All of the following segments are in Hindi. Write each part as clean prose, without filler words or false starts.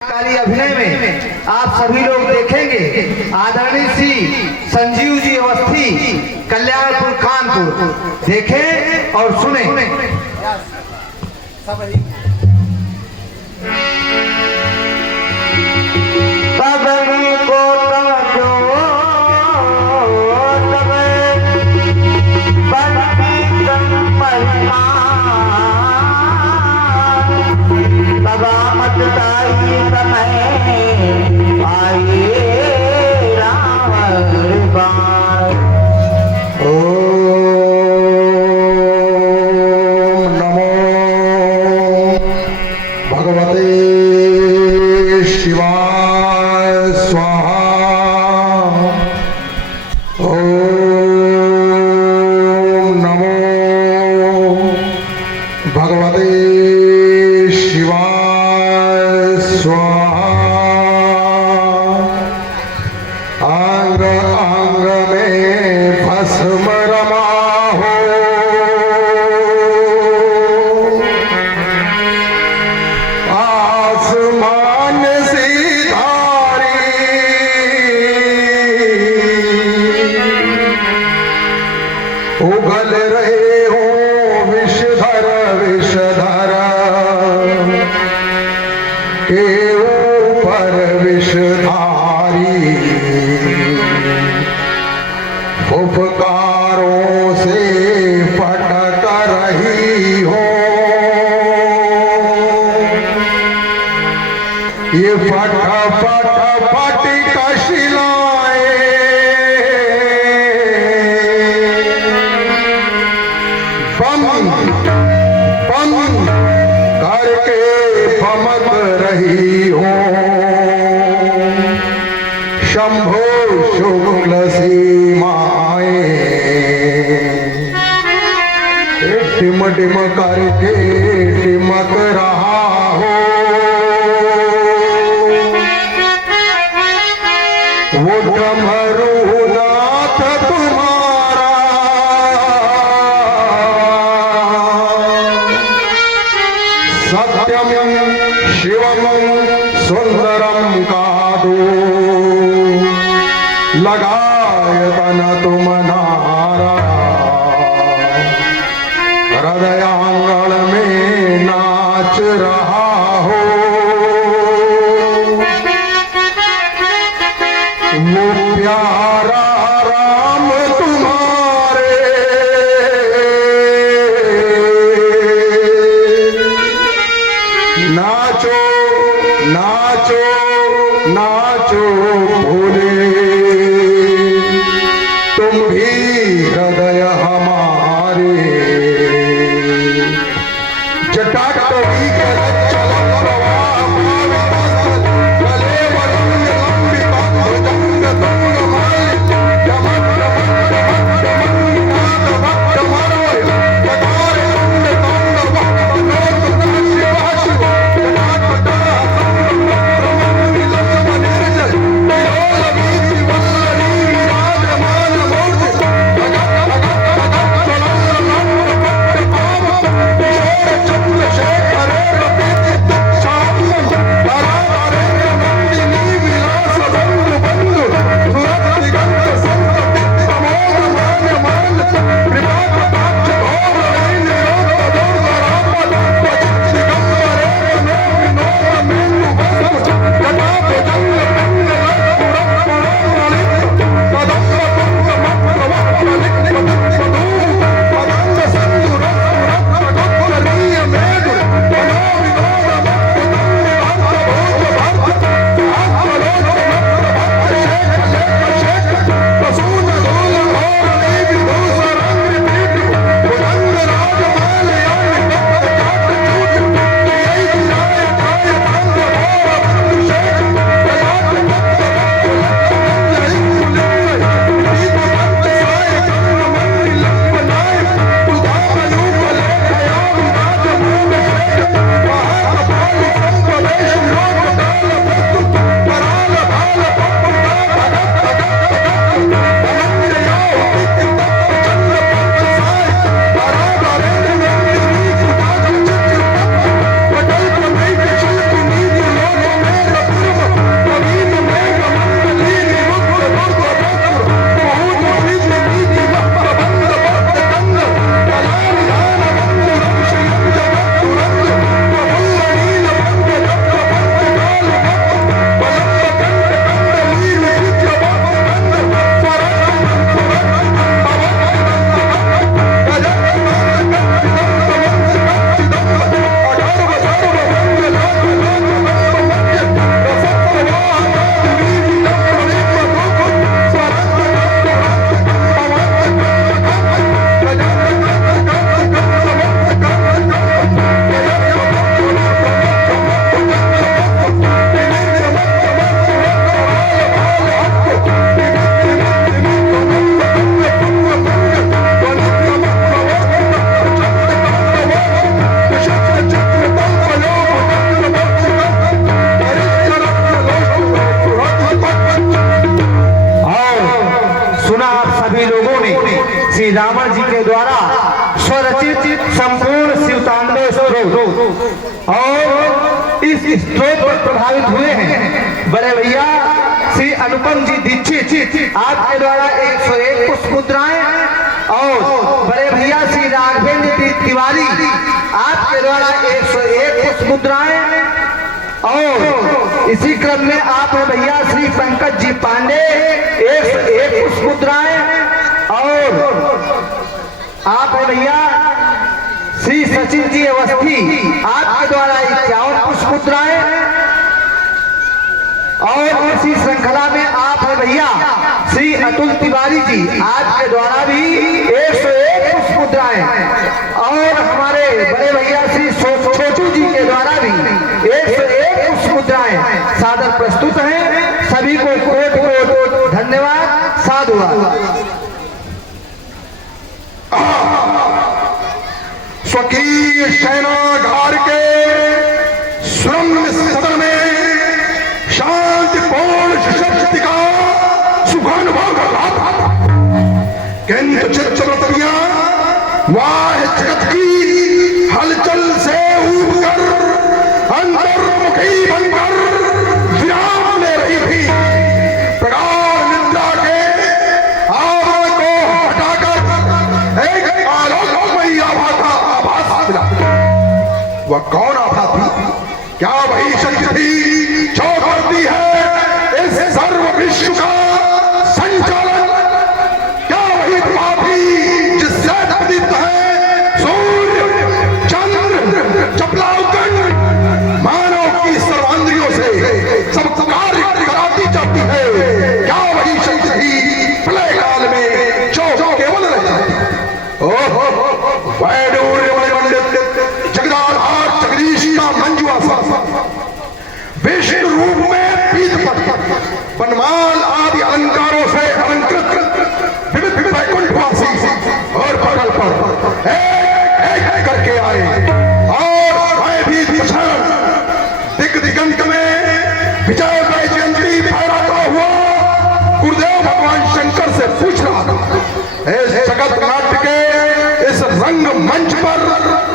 काली अभिनय में आप सभी लोग देखेंगे आदरणीय श्री संजीव जी अवस्थी कल्याणपुर कानपुर। देखें और सुने। उगल रहे हो विषधर विषधर के ऊपर विषधारी, फुफकारों से फटक रही हो। ये फट फट फट कशिलाएं पम करके फमक रही हो। शंभो शुक्ल सीमाएं टिम टिम करके टिमक रहा हो। वो डमरू नाथ तुम्हारा सत्यम शिवम सुंदरम कादो, लगाय तन तुम नारा, हृदयांगण में नाच रहा हो। वो प्यारा राम तुम्हारे नाचो नाचो नाचो भोले, तुम भी हृदय हमारे। जटाटवी चल प्रवाह और इस स्ट्रोक पर प्रभावित हुए हैं बड़े भैया श्री अनुपम जी दीक्षित, आपके द्वारा 101 पुष्प मुद्राएं, और बड़े भैया श्री राघवेंद्र तिवारी, आपके द्वारा 101 पुष्प मुद्राएं, और इसी क्रम में आप भैया श्री पंकज जी पांडे 101 पुष्प मुद्राएं, और आप भैया श्री सचिन जी अवस्थी, आपके द्वारा 51 पुष्प मुद्राएं, और इसी श्रृंखला में आप भैया श्री अतुल तिवारी जी, आपके द्वारा भी 101 पुष्प मुद्राएं, और हमारे बड़े भैया श्री छोटू जी के द्वारा भी 101 पुष्प मुद्राएं सादर प्रस्तुत हैं। सभी को कोट कोट धन्यवाद, साधुवाद। स्वकीय शयनागार के सुरम्य सदन में शांतिपूर्ण शक्ति का सुखानुभव कर रहा था, किंतु चित्रवतियां वाह जगत की हलचल से उबकर अंतर्मुखी बनकर विराम ले रही थी। प्रगाढ़ निद्रा के आवरण को हटाकर एक आलोकमयी आभा का आभास मिला। वह कौन आभा थी? क्या वही शक्ति थी जो करती है इस सर्व विश्व का संचालन? क्या वही प्रभा थी जिससे प्रदीप्त है सूर्य, चंद्र, चपलाउकन, मानव की सर्वांद्रियों से सब कार्य कराती जाती है? क्या वही शक्ति थी प्रलय काल में जो केवल रह जाती? ओहो, वैडूर्य पंडित जगदाधार जगदीश का मंजुआ सा विष्णु रूप में पीत पर बनमाल आदि अलंकारों से अलंकृत विविध वैकुंठवासी और पगल पर एक करके आए, और मैं भी दिग दिगंत में विजय जयंती फहराता हुआ गुरुदेव भगवान शंकर से पूछ रहा था, इस जगत नाट्य के इस रंग मंच पर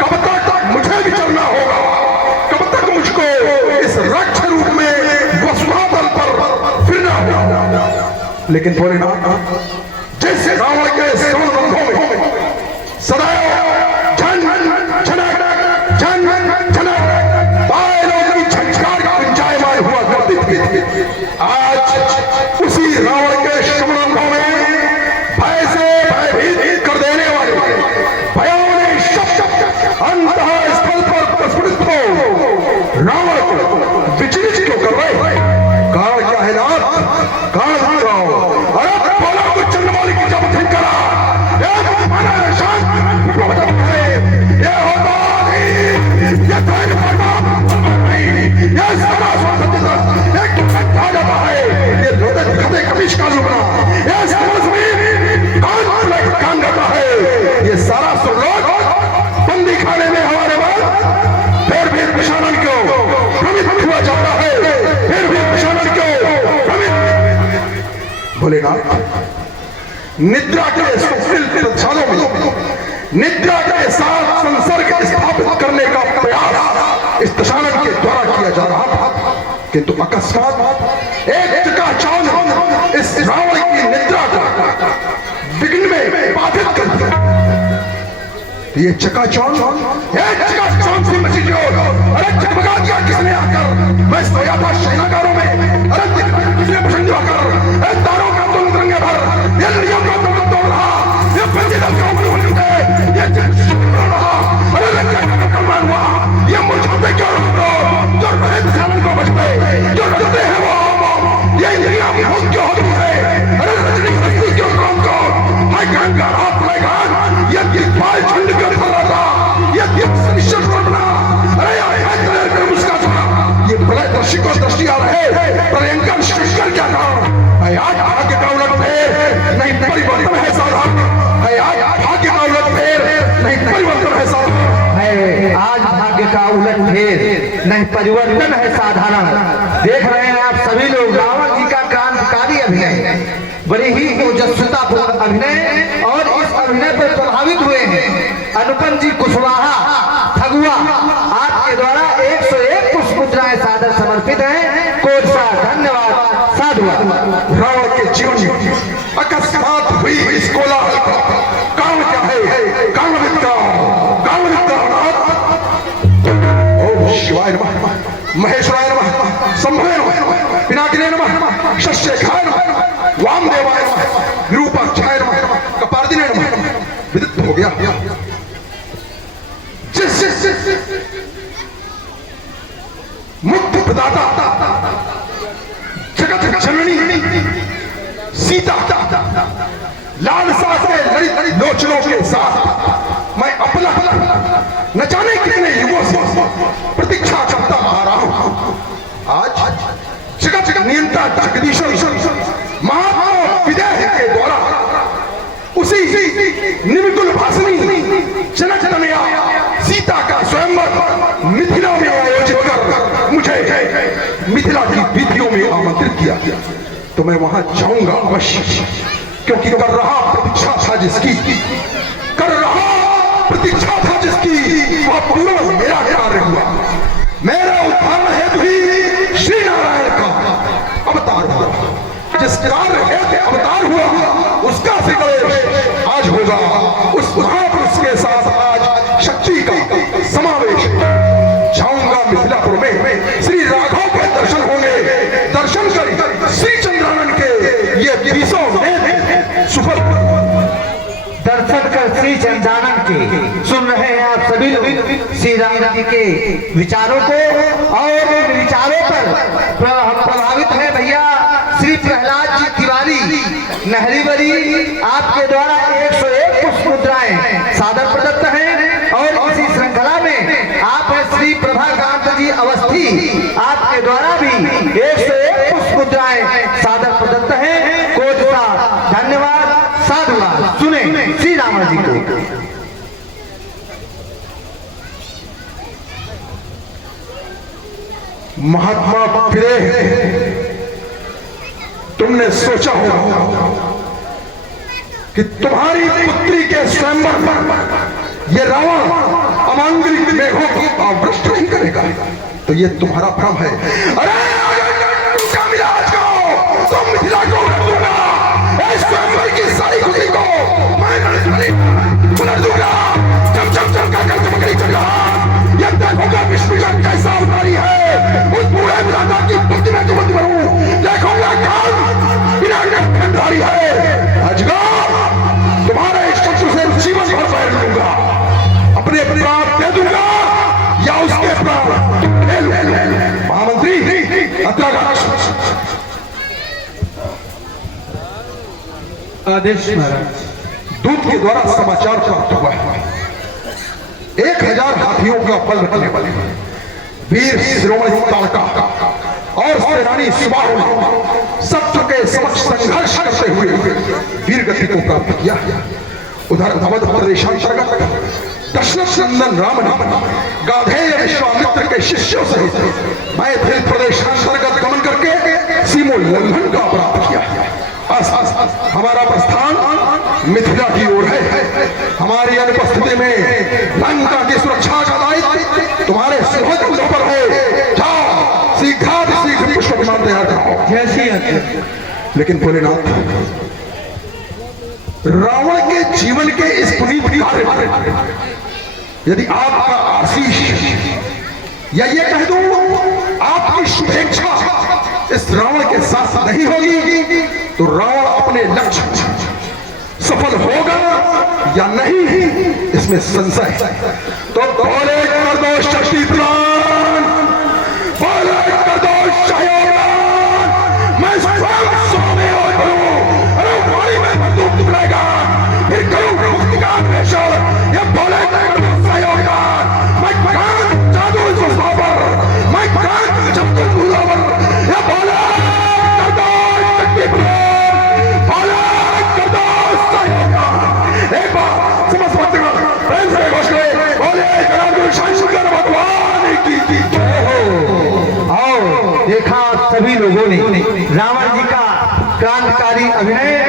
कब तक मुझे विचरना होगा? कब तक मुझको इस रक्ष रूप में वसुधातल पर फिरना होगा? लेकिन बोले ना, जैसे रावण के स्वर्ण में सदैव झन झन पायलों की झंझकार गुंजायमान हुआ करती थी, आज उसी रावण के श्रवणांगों में भय से भयभीत कर देने वाले भयावह शब्द अंतः स्थल पर प्रस्फुटित हो रावण को विचलित क्यों कर रहे? कारण क्या है नाथ? कारण बताओ। अरे बोला कुछ चंद्रमौली की जब ठीक करा, ये माना शांत है, ये होता नहीं, ये धैर्य करना नहीं, ये सारा स्वास्थ्य एक घंटा जाता है, ये लोटे दिखाते कमिश का लुकना, ये समझ में कान करता है, ये सारा सब लोग बंदी खाने में हमारे बाद फिर भी विषाणन क्यों भ्रमित हुआ जाता है, फिर भी विषाणन क्यों भ्रमित? बोलेगा निद्रा के सुशील प्रचारों में निद्रा के साथ संसर्ग स्थापित करने का प्रयास इस दशानन के द्वारा किया जा रहा था, किंतु अकस्मात एक चकाचौंध इस रावण की निद्रा का विघ्न में बाधित कर दिया। ये चकाचौंध सी मची जो, अरे जगमगा दिया किसने आकर? मैं सोया था शयनागारों में, अरे किसने पसंद आकर? अरे तारों का तुम रंगे भर, ये लड़ियों का तुम तोड़ रहा, ये बंदीदार का उम्र होने थे, ये चिंता रहा, अरे लड़का का कलमान हुआ, ये मुझे क्यों रखो? जो रहे दशानन को बचते, जो रखते हैं वो, ये इंद्रियां की भूख क्यों होती है? अरे रजनी रखती क्यों काम को? हाय गंगा रात लेगा, ये दिखपाल झंड क्यों फैला था? ये दिख निश्चल करना, अरे यार मुस्का था, ये प्रलय दर्शी को दृष्टि आ रहे, प्रलयंकर शंकर क्या कारण? आज भाग्य का उलट फेर नहीं परिवर्तन है साधारण, आज भाग्य का उलट फेर नहीं परिवर्तन है साधारण, आज भाग्य का उलट फेर नहीं परिवर्तन है साधारण। देख रहे हैं आप सभी लोग रावण जी का क्रांतिकारी अभिनय, बड़ी ही ओजस्वितापूर्ण अभिनय, और इस अभिनय पर प्रभावित हुए हैं अनुपम जी कुशवाहा, फगुआ, आप आपके द्वारा 101 पुष्प मुद्राएं सादर समर्पित हैं। कोट सा धन्यवाद, साधुवाद। रावण के जीवन में अकस्मात हुई इस कोलाहल का कारण क्या है? ओम शिवाय नमः, महेश्वराय नमः, शंभवे नमः, पिनाकिने नमः, शस्येखाय नमः, वामदेवाय नमः, विरूपाक्षाय नमः, कपार्दिने नमः। विदित हो गया जिस मुक्त प्रदाता जगत जननी सीता लालसा से लड़ी लोचनों के साथ मैं अपना न जाने कितने युगों से प्रतीक्षा करता आ रहा हूं। आज जगत नियंता जगदीश्वर महात्मा विदेह के द्वारा उसी निर्विकुल भाषणी जनक तनया सीता का स्वयंवर मिथिला में आयोजित कर मुझे मिथिला की विधियों में आमंत्रित किया, तो मैं वहां जाऊंगा अवश्य, क्योंकि कर रहा प्रतीक्षा था जिसकी वह पूर्ण मेरा कार्य हुआ। मेरा उत्थान हेतु ही श्री नारायण का अवतार हुआ। जिस कार्य हेतु अवतार हुआ उसका सिकलेश आज होगा। उस महापुरुष के साथ आज शक्ति का समावेश। जाऊंगा मिथिलापुर में, श्री राघव के दर्शन होंगे। दर्शन कर श्री चंद्रानन के ये 20 सुफल दर्शन कर श्री चंद्रानन के सुन रहे हैं आप सभी लोग श्री राम जी के विचारों को, और इन विचारों पर प्रभावित है भैया श्री प्रहलाद जी तिवारी नहरीवरी। आपके द्वारा 101 पुष्प मुद्राएं सादर प्रदत्त हैं, और इसी श्रृंखला में आप है श्री प्रभाकांत जी अवस्थी। आपके द्वारा भी 101 पुष्प मुद्राएं सादर प्रदत्त हैं। कोट सा धन्यवाद, साधुवाद। सुने श्री राम जी को। महात्मा विदेह, तुमने सोचा होगा कि तुम्हारी पुत्री के स्वयंवर पर यह रावण अमांगलिक मेघों को आवृष्ट नहीं करेगा, तो यह तुम्हारा भ्रम है। अरे क्या मिला आज को? तुम मिथिला को कर दूंगा, इस स्वयंवर की सारी खुशी को मैं पुनर् दूंगा। चम का कर चमकड़ी चल रहा, यह देखोगा विश्व कैसा उतारी है। उस बूढ़े विधाता की पुत्री में तुम करूं, देखोगा काल विनाशकारी है। अजगर तुम्हारे इस शत्रु से जीवन भर पैर लूंगा, अपने प्राण दे दूंगा या उसके प्राण ले लूंगा। महामंत्री अत्याकाश आदेश महाराज। दूत के द्वारा समाचार प्राप्त हुआ है। 1000 हाथियों का बल रखने वाले वीर शिरोमणि तारका और सेनानी सुबाहु शत्रु के समक्ष संघर्ष करते हुए वीर गति को प्राप्त किया। उधर अवध प्रदेशांतर्गत दशरथ नंदन राम ने गाधेय विश्वामित्र के शिष्यों सहित मैथिल प्रदेशांतर्गत गमन करके सीमोल्लंघन का अपराध किया। हमारा प्रस्थान मिथिला की ओर है। हमारी अनुपस्थिति में लंका की सुरक्षा का दायित्व तुम्हारे सुहृदों पर है। जाओ शीघ्र पुष्प विमान तैयार कराओ। लेकिन भोलेनाथ, रावण के जीवन के इस पुनीत कार्य यदि आपका आशीष या ये कह दूं आपकी शुभेच्छा इस रावण के साथ नहीं होगी, तो रावण अपने लक्ष्य सफल होगा या नहीं, इसमें संशय है। तो बोले कर दो शक्ति प्राण, बोले कर दो सहयोग। मैं स्वयं स्वामी हो करूं, अरे वाणी में बंदूक टुकड़ेगा, फिर करूं मुक्ति का अन्वेषण। ये बोले कर दो सहयोग, मैं कांत जादू इस पर, मैं कांत जब तुम भूलावर। ये बोले कर दो शक्ति प्राण, बोले कर दो सहयोग। एक बार समस्त भक्तगण प्रेम से घोष करें, बोले जनार्दन शंकर भगवान की जय हो। और देखा सभी लोगों ने रावण जी का क्रांतिकारी अभिनय।